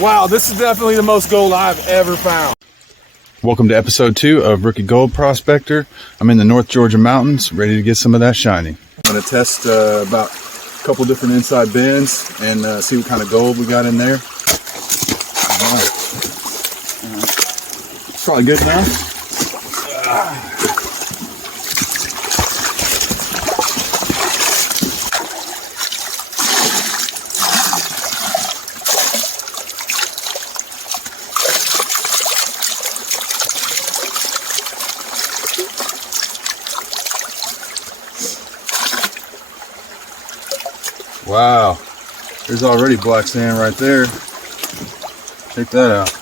Wow, this is definitely the most gold I've ever found. Welcome to episode 2 of Rookie Gold Prospector. I'm in the North Georgia mountains, ready to get some of that shiny. I'm going to test about a couple different inside bins and see what kind of gold we got in there. All right. Probably good enough. Wow, there's already black sand right there. Check that out.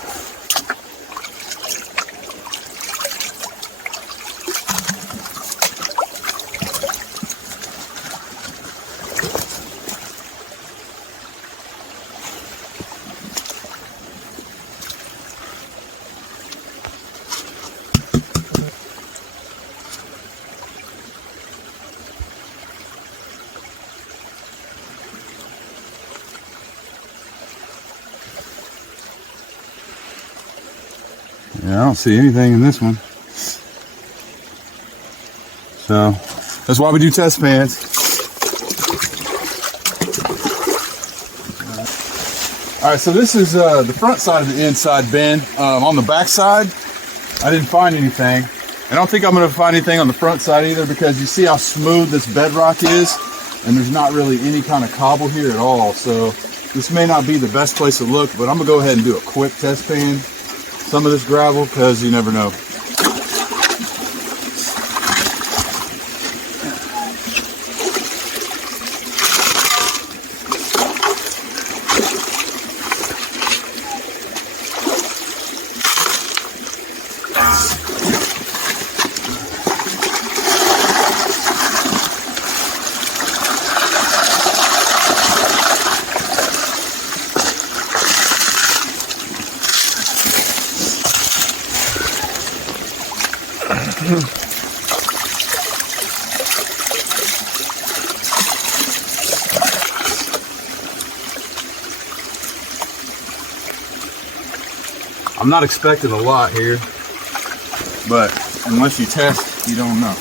Yeah, I don't see anything in this one. So, that's why we do test pans. Alright, so this is the front side of the inside bin. On the back side, I didn't find anything. I don't think I'm going to find anything on the front side either, because you see how smooth this bedrock is, and there's not really any kind of cobble here at all. So, this may not be the best place to look, but I'm going to go ahead and do a quick test pan. Some of this gravel, because you never know. I'm not expecting a lot here, but unless you test, you don't know.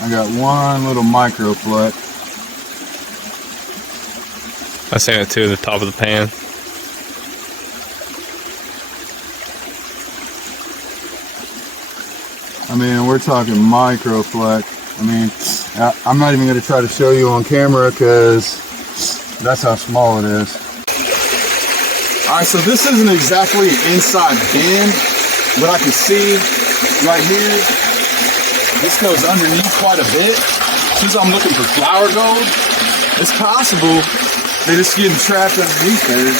I got one little micro fleck. I seen it too at the top of the pan. I mean, we're talking micro fleck. I mean, I'm not even going to try to show you on camera because that's how small it is. Alright, so this isn't exactly an inside bin, but I can see right here, this goes underneath quite a bit. Since I'm looking for flour gold, it's possible they're just getting trapped underneath there.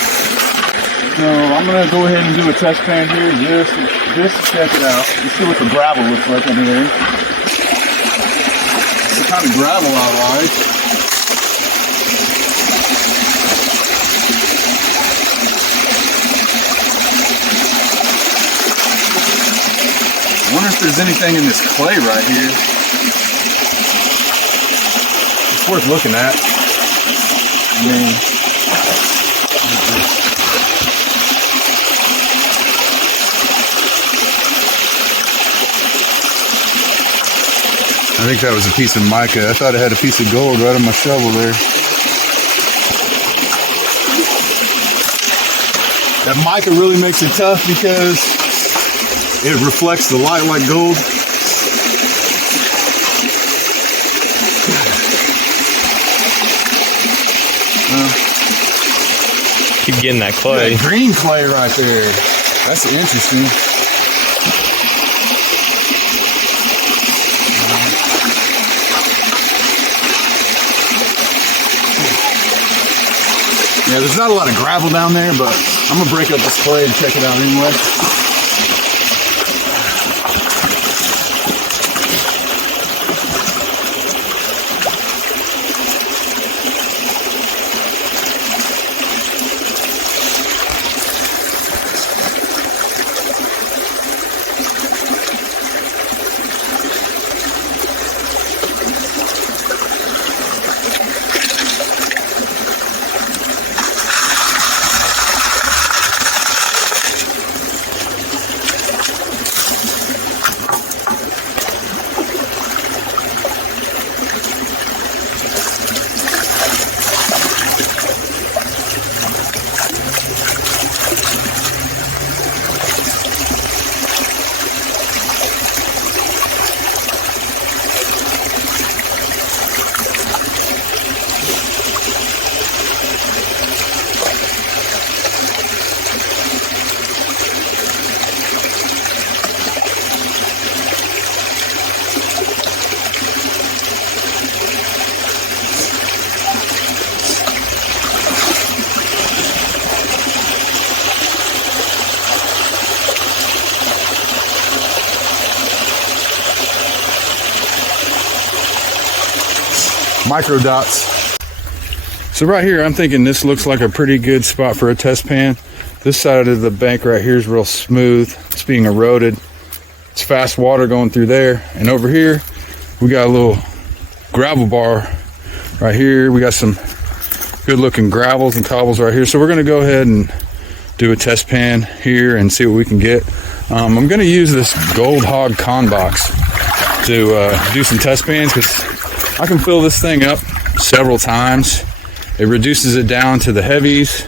So I'm going to go ahead and do a test pan here just to check it out. Let's see what the gravel looks like under there. It's the kind of gravel I like. I wonder if there's anything in this clay right here. It's worth looking at. I mean, I think that was a piece of mica. I thought it had a piece of gold right on my shovel there. That mica really makes it tough because it reflects the light like gold. Keep getting that clay. That green clay right there. That's interesting. Yeah, there's not a lot of gravel down there, but I'm gonna break up this clay and check it out anyway. micro dots. So right here, I'm thinking this looks like a pretty good spot for a test pan. This side of the bank right here is real smooth. It's being eroded. It's fast water going through there. And over here, we got a little gravel bar right here. We got some good looking gravels and cobbles right here. So we're gonna go ahead and do a test pan here and see what we can get. I'm gonna use this Gold Hog Con box to do some test pans, because I can fill this thing up several times. It reduces it down to the heavies.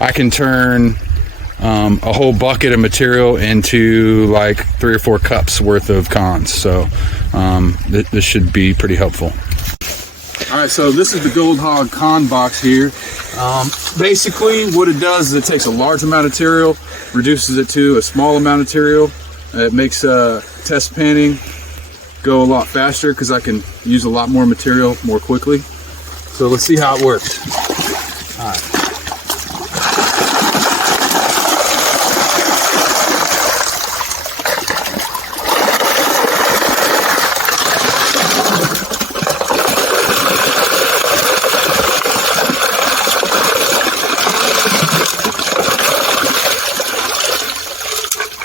I can turn a whole bucket of material into like 3 or 4 cups worth of cons. So this should be pretty helpful. All right, so this is the Gold Hog Con box here. Basically what it does is it takes a large amount of material, reduces it to a small amount of material. It makes test panning go a lot faster because I can use a lot more material more quickly. So let's see how it works. All right.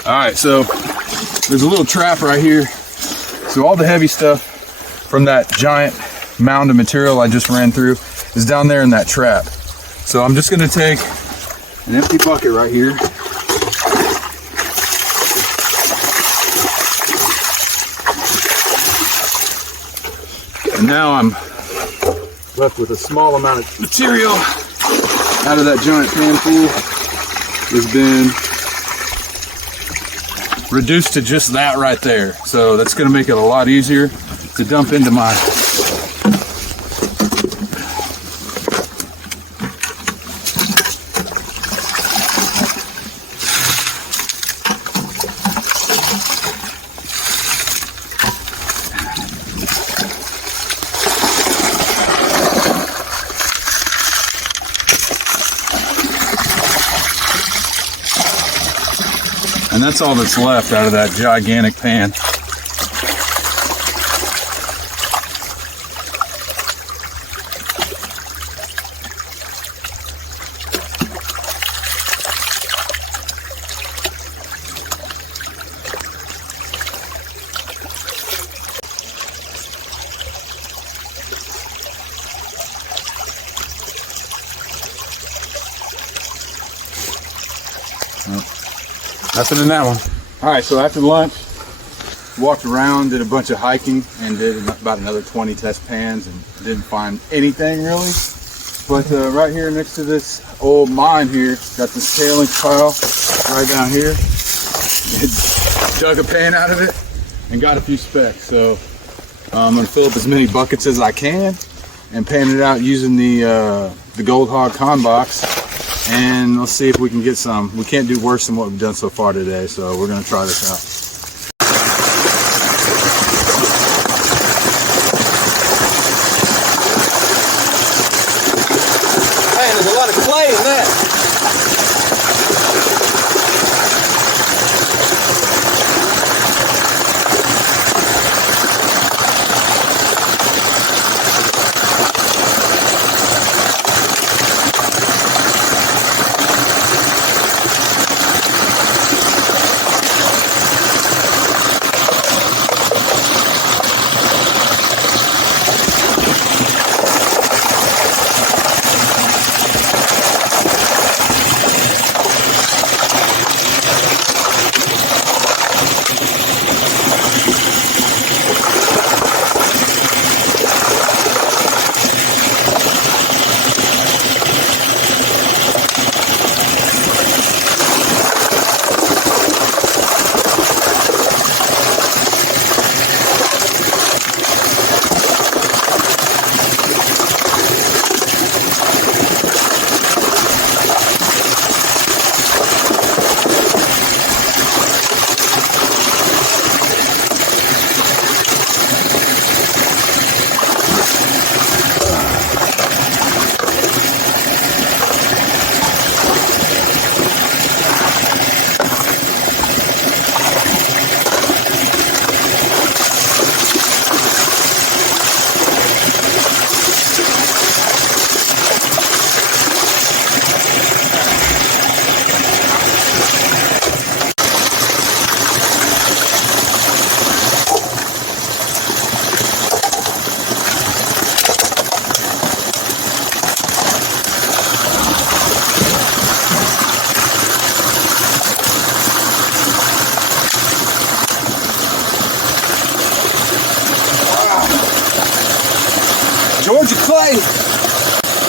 All right, so there's a little trap right here. So all the heavy stuff from that giant mound of material I just ran through is down there in that trap. So I'm just gonna take an empty bucket right here. And now I'm left with a small amount of material out of that giant pan pool. Has been reduced to just that right there. So that's going to make it a lot easier to dump into my and that's all that's left out of that gigantic pan. Nothing in that one. All right, so after lunch, walked around, did a bunch of hiking, and did about another 20 test pans, and didn't find anything really. But right here next to this old mine here, got this tailings pile right down here. Dug a pan out of it and got a few specks. So I'm gonna fill up as many buckets as I can and pan it out using the Gold Hog Con box. And let's see if we can get some. We can't do worse than what we've done so far today, so we're going to try this out. Man, there's a lot of clay in that. clay.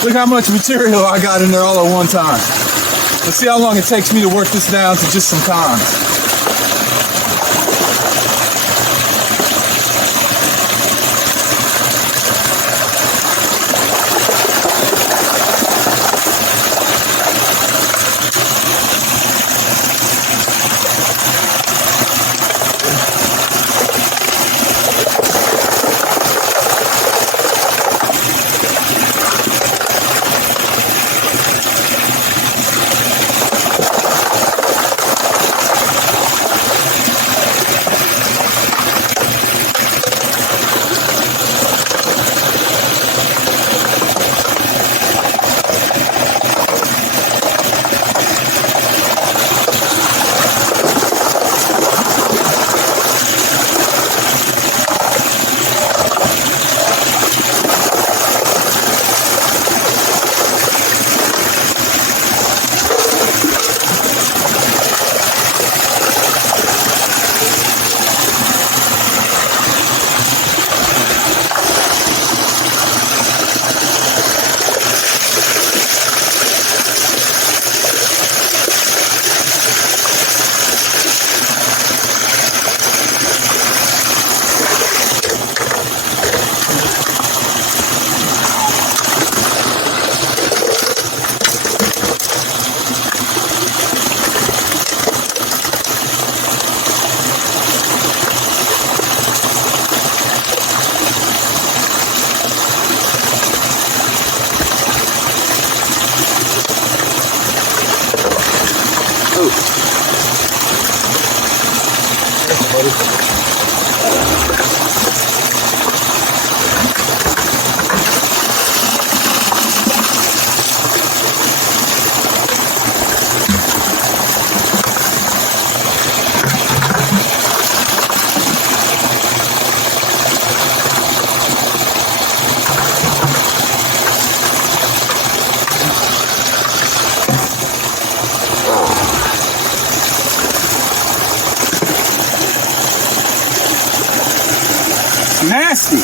Look how much material I got in there all at one time. Let's see how long it takes me to work this down to just some cons. Nasty.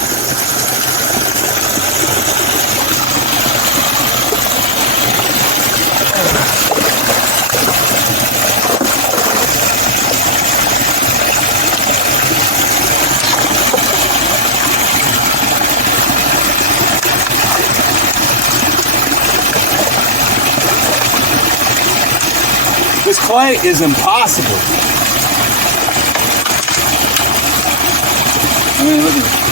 This clay is impossible. I mean, look at it.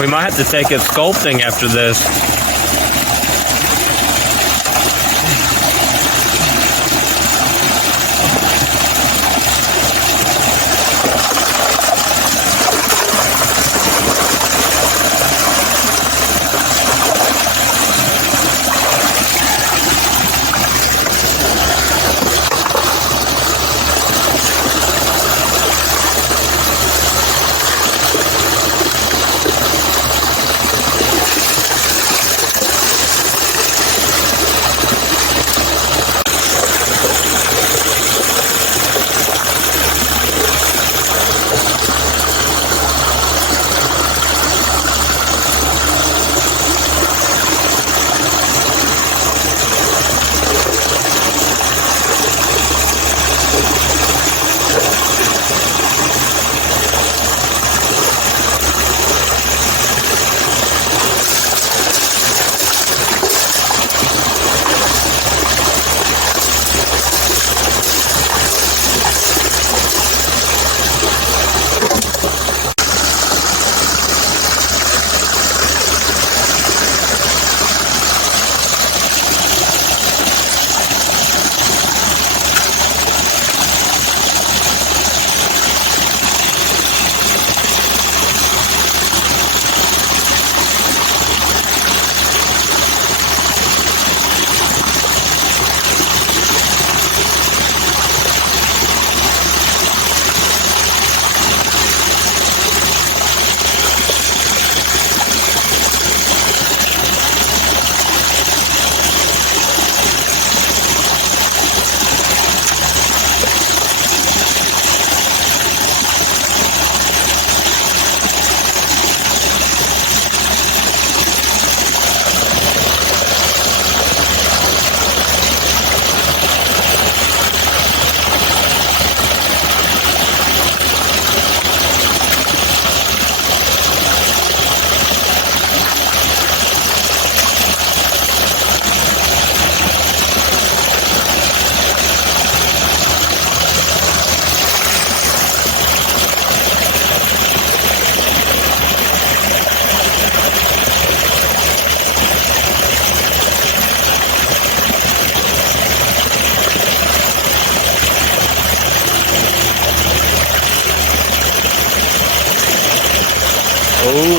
We might have to take it sculpting after this.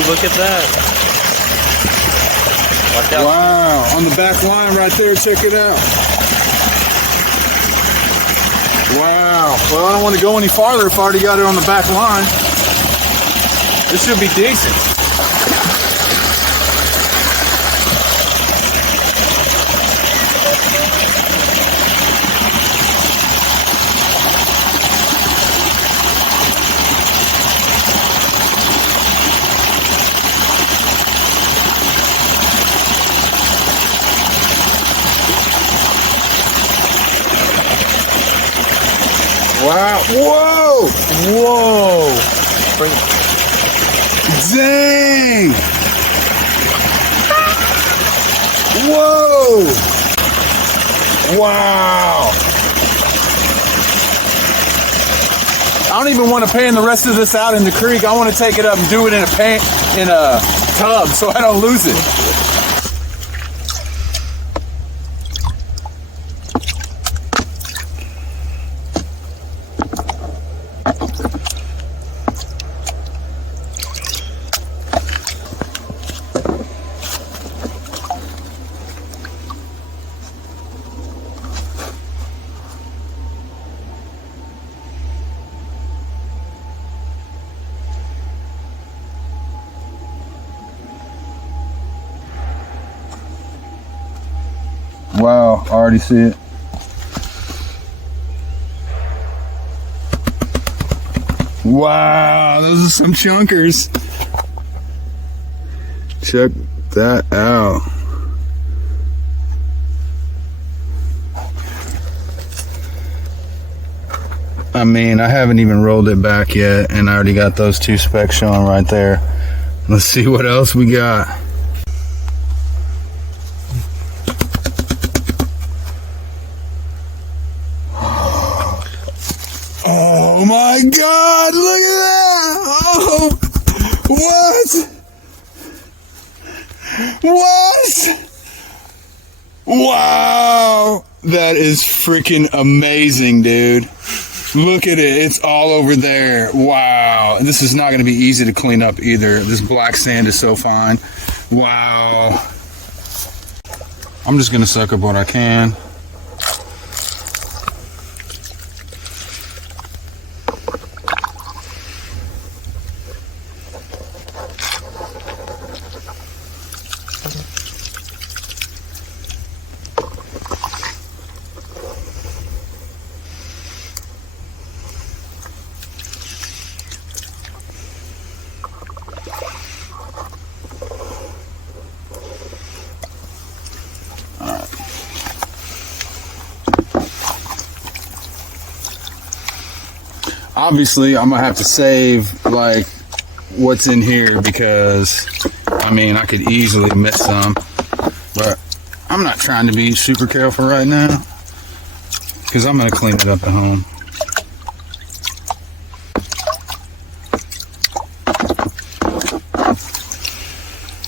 look at that. Watch out. Wow, on the back line right there, check it out. Wow, well, I don't want to go any farther if I already got it on the back line. This should be decent. Wow. Whoa. Whoa. Dang. Whoa. Wow. I don't even want to pan the rest of this out in the creek. I want to take it up and do it in a tub so I don't lose it. Wow, I already see it. Wow, those are some chunkers. Check that out. I mean, I haven't even rolled it back yet, and I already got those two specks showing right there. Let's see what else we got. Oh my God, look at that! Oh, what? Wow, that is freaking amazing, dude. Look at it, it's all over there. Wow, this is not gonna be easy to clean up either. This black sand is so fine. Wow. I'm just gonna suck up what I can. Obviously, I'm gonna have to save like what's in here because I mean I could easily miss some, but I'm not trying to be super careful right now because I'm gonna clean it up at home.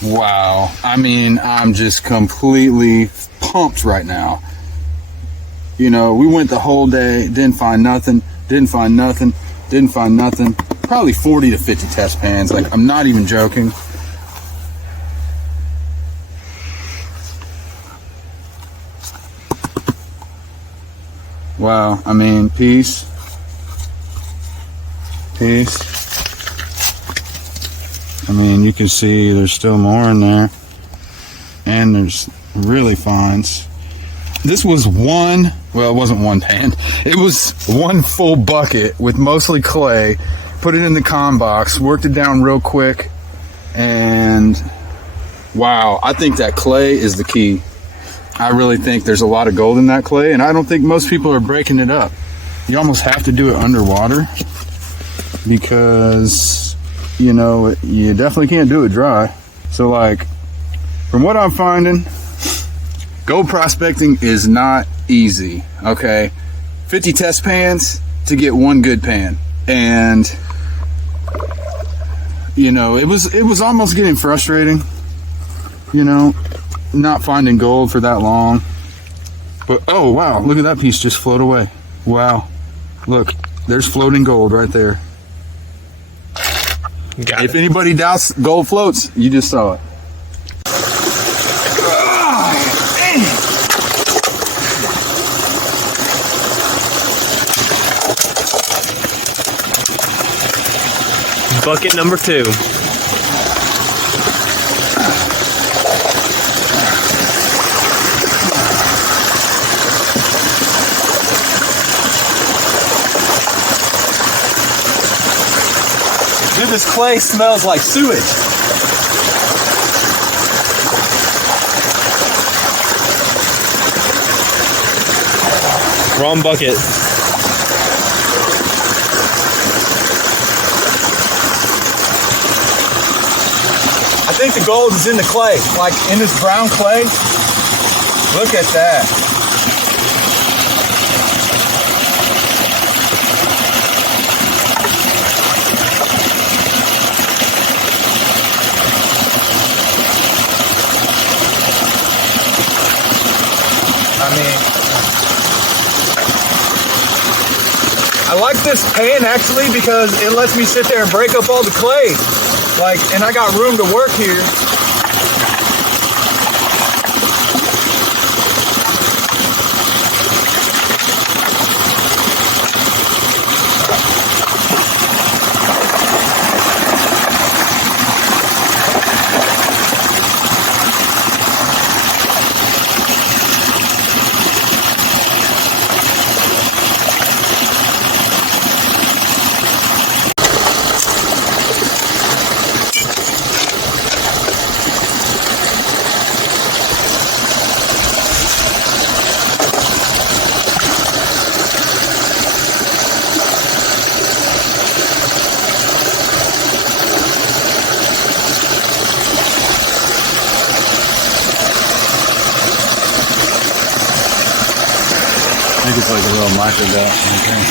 Wow, I mean I'm just completely pumped right now. You know, we went the whole day, didn't find nothing. Probably 40 to 50 test pans. Like, I'm not even joking. Wow, I mean, peace. I mean, you can see there's still more in there. And there's really fines. This was one, well, it wasn't one pan. It was one full bucket with mostly clay. Put it in the con box, worked it down real quick, and wow, I think that clay is the key. I really think there's a lot of gold in that clay, and I don't think most people are breaking it up. You almost have to do it underwater because, you know, you definitely can't do it dry. So, like, from what I'm finding, gold prospecting is not easy, okay? 50 test pans to get one good pan. And, you know, it was almost getting frustrating, you know, not finding gold for that long. But, oh, wow, look at that piece just float away. Wow. Look, there's floating gold right there. Got If it. anybody doubts gold floats, you just saw it. Bucket number 2. Dude, this clay smells like sewage. Wrong bucket. I think the gold is in the clay, like in this brown clay. Look at that. I mean, I like this pan actually because it lets me sit there and break up all the clay. Like, and I got room to work here. I think it's like a little micro dot. Okay.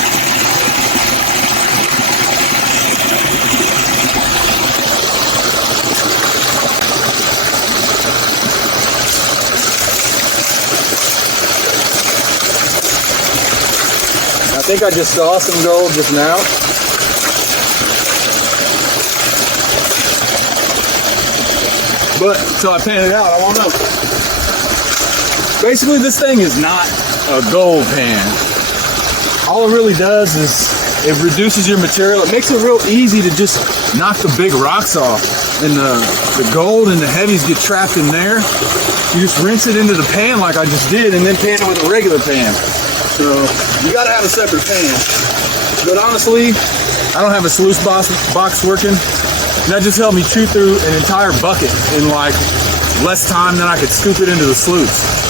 I think I just saw some gold just now. But, so I pan it out, I won't know. Basically, this thing is not a gold pan. All it really does is it reduces your material. It makes it real easy to just knock the big rocks off. And the gold and the heavies get trapped in there. You just rinse it into the pan like I just did and then pan it with a regular pan. So you gotta have a separate pan. But honestly, I don't have a sluice box working. And that just helped me chew through an entire bucket in like less time than I could scoop it into the sluice.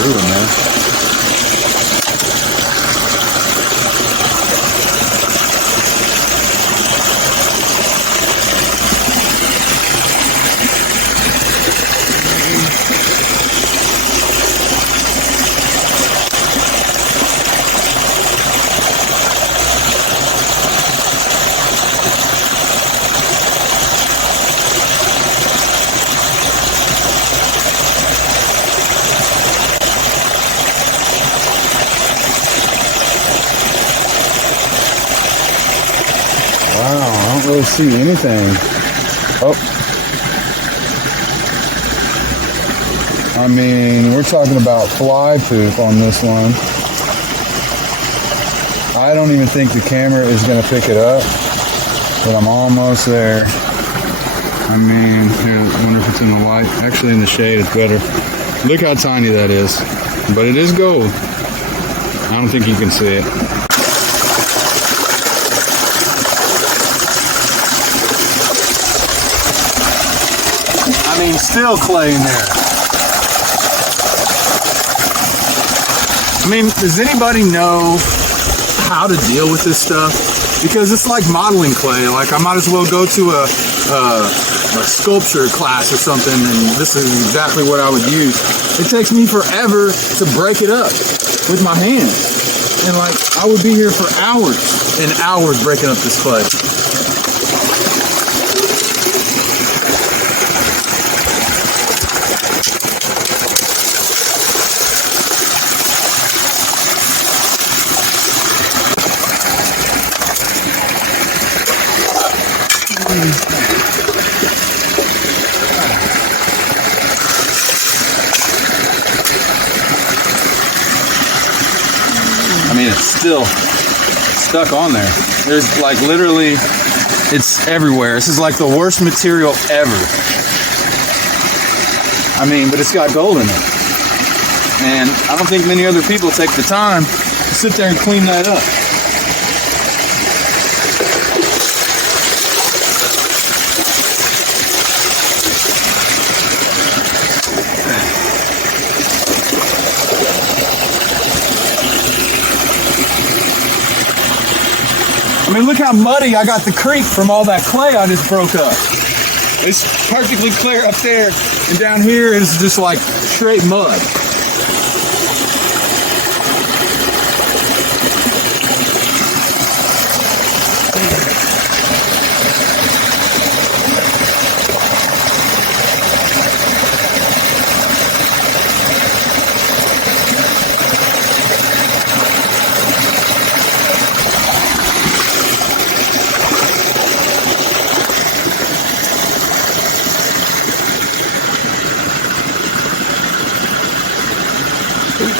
Brutal, man. Wow, I don't really see anything. Oh. I mean, we're talking about fly poop on this one. I don't even think the camera is going to pick it up, but I'm almost there. I mean, here, I wonder if it's in the light. Actually, in the shade, it's better. Look how tiny that is. But it is gold. I don't think you can see it. I mean, still clay in there. I mean, does anybody know how to deal with this stuff? Because it's like modeling clay. Like, I might as well go to a sculpture class or something, and this is exactly what I would use. It takes me forever to break it up with my hands. And like, I would be here for hours and hours breaking up this clay. I mean, it's still stuck on there. There's like literally, it's everywhere. This is like the worst material ever. I mean, but it's got gold in it. And I don't think many other people take the time to sit there and clean that up. I mean, look how muddy I got the creek from all that clay I just broke up. It's perfectly clear up there, and down here is just like straight mud.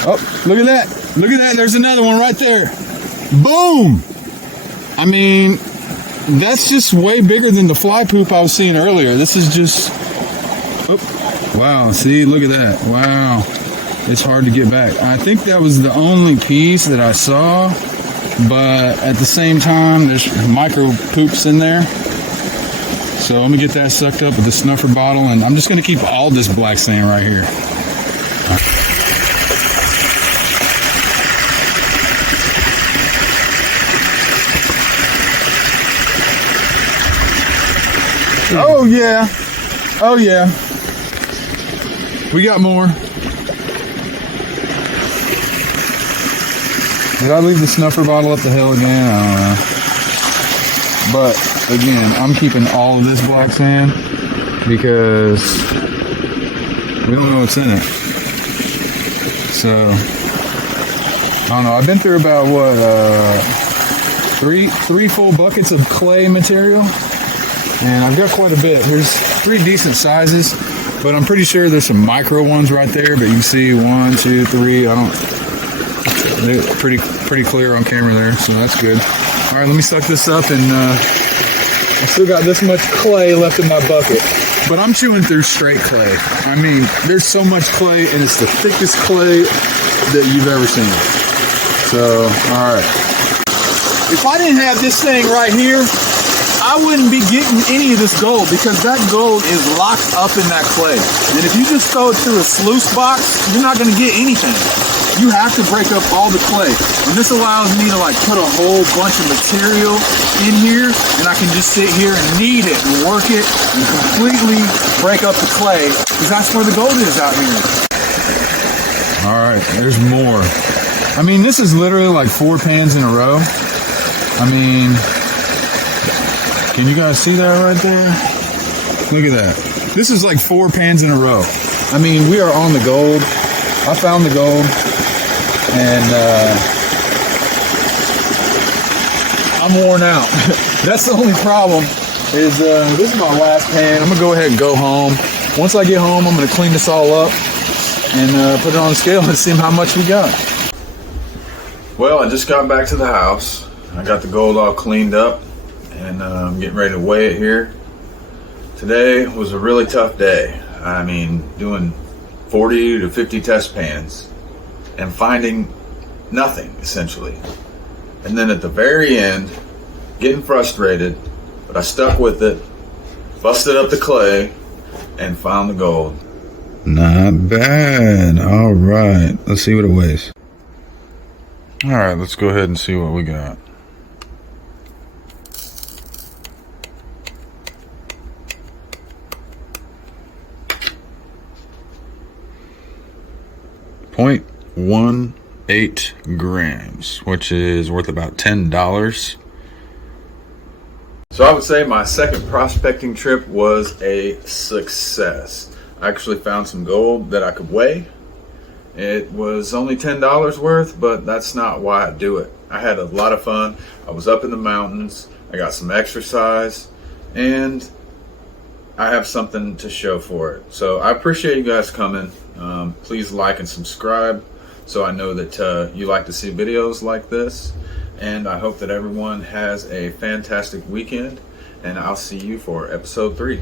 Oh, look at that. Look at that. There's another one right there. Boom. I mean, that's just way bigger than the fly poop I was seeing earlier. This is just, oh, wow. See, look at that. Wow. It's hard to get back. I think that was the only piece that I saw, but at the same time, there's micro poops in there. So I'm gonna get that sucked up with the snuffer bottle, and I'm just gonna keep all this black sand right here. Oh yeah, oh yeah. We got more. Did I leave the snuffer bottle up the hill again? I don't know. But again, I'm keeping all of this black sand because we don't know what's in it. So I don't know. I've been through about what three full buckets of clay material. And I've got quite a bit. There's 3 decent sizes, but I'm pretty sure there's some micro ones right there. But you can see 1, 2, 3. They're pretty clear on camera there, so that's good. All right, let me suck this up, and I still got this much clay left in my bucket. But I'm chewing through straight clay. I mean, there's so much clay, and it's the thickest clay that you've ever seen. So, all right. If I didn't have this thing right here, I wouldn't be getting any of this gold because that gold is locked up in that clay. And if you just throw it through a sluice box, you're not going to get anything. You have to break up all the clay. And this allows me to like put a whole bunch of material in here, and I can just sit here and knead it and work it and completely break up the clay because that's where the gold is out here. All right, there's more. I mean, this is literally like 4 pans in a row. I mean, can you guys see that right there? Look at that. This is like 4 pans in a row. I mean, we are on the gold. I found the gold. And I'm worn out. That's the only problem is this is my last pan. I'm going to go ahead and go home. Once I get home, I'm going to clean this all up and put it on the scale and see how much we got. Well, I just got back to the house. I got the gold all cleaned up. And I'm getting ready to weigh it here. Today was a really tough day. I mean, doing 40 to 50 test pans and finding nothing, essentially. And then at the very end, getting frustrated, but I stuck with it, busted up the clay, and found the gold. Not bad. All right, let's see what it weighs. All right, let's go ahead and see what we got. .18 grams, which is worth about $10. So I would say my second prospecting trip was a success. I actually found some gold that I could weigh. It was only $10 worth, but that's not why I do it. I had a lot of fun. I was up in the mountains. I got some exercise, and I have something to show for it. So I appreciate you guys coming. Please like and subscribe so I know that you like to see videos like this. And I hope that everyone has a fantastic weekend, and I'll see you for episode 3.